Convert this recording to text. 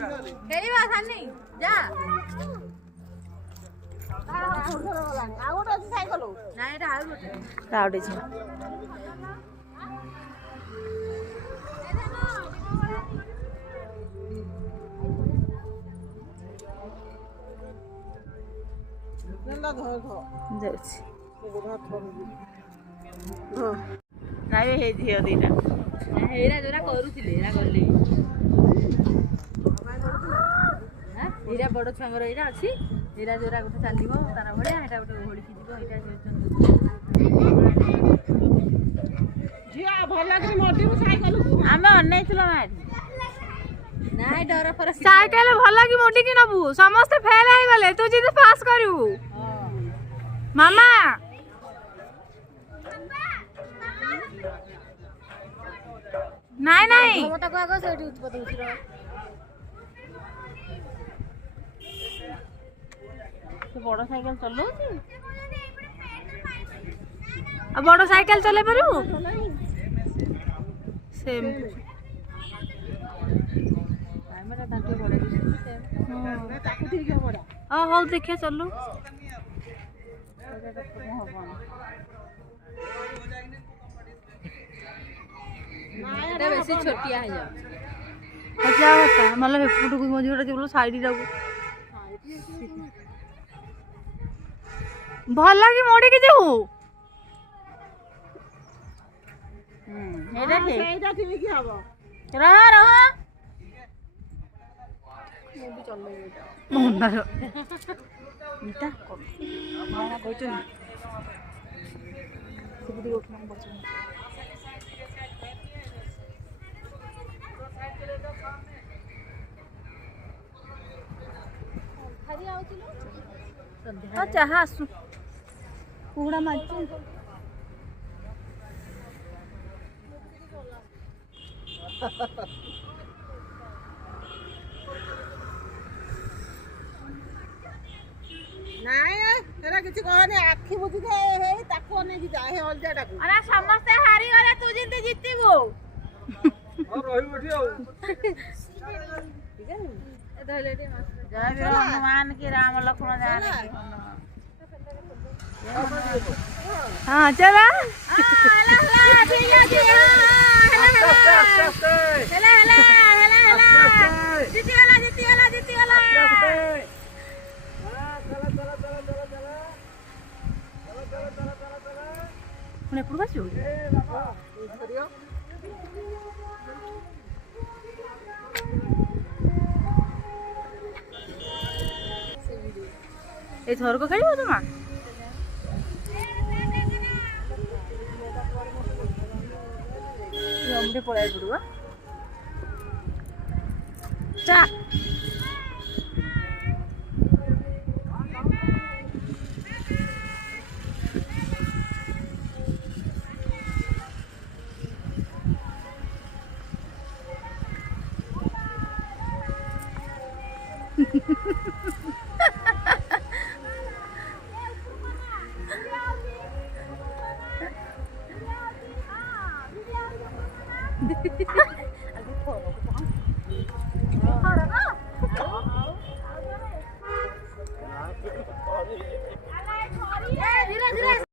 खेलिबा सानी जा आ गोटे अछि साइकेल ना एटा आउ गोटे राउडे छी नंदा धर जाउछि हां नाइ हे झियो दिना हेरा जोरा करूथिले हेरा करले हां हेरा बड़ छंगर हेरा अछि हेरा जोरा गोटे चालिबो तारा भड़िया हेटा गोटे घोड़ी की जीवो हेटा झिया भला कि मोटी साइकेल आमे अनैथिलो मारी नाइ डर पर साइकेल भला कि मोटी कि नबू समस्त फेल आइ गले तू जिते पास करू मामा नाइ नाइ मत को आगो सेठी उत्पत्ति होछि रो तो बड़ साइकेल चलौछि अब बड़ साइकेल चले पारू सेम हमरा ताके बड़ दिस ताकू ठीक है बड़ा हो देखिए चलू एटा बेसी छोटिया है जा अच्छा होता मतलब हेपुट को मझोटा जो साइड जाऊ भला कि मोड़ी के जाऊ हेरा दे एटा ठीक ही हबो रह रह मैं भी चल ले एटा मोहनदार इता माना कहचन सुबुदी उठना बचन खाली आउतिलो हाँ चाह आसु कुकुड़ा मारछु नाइ एरा किछि कहने आखी बुझी दे हे ताको ने कि जा हे हलजा टाको अरे समस्ते हारी गले तू जिंदे जीतिबो और रही बैठी आओ ठीक है ए धले दे मस्त जय वीर हनुमान की राम लक्ष्मण जाने की हाँ चला पुणे एपड़ बसु ए थरको खेलिबो तुम हमरे पळाय पडुवा चा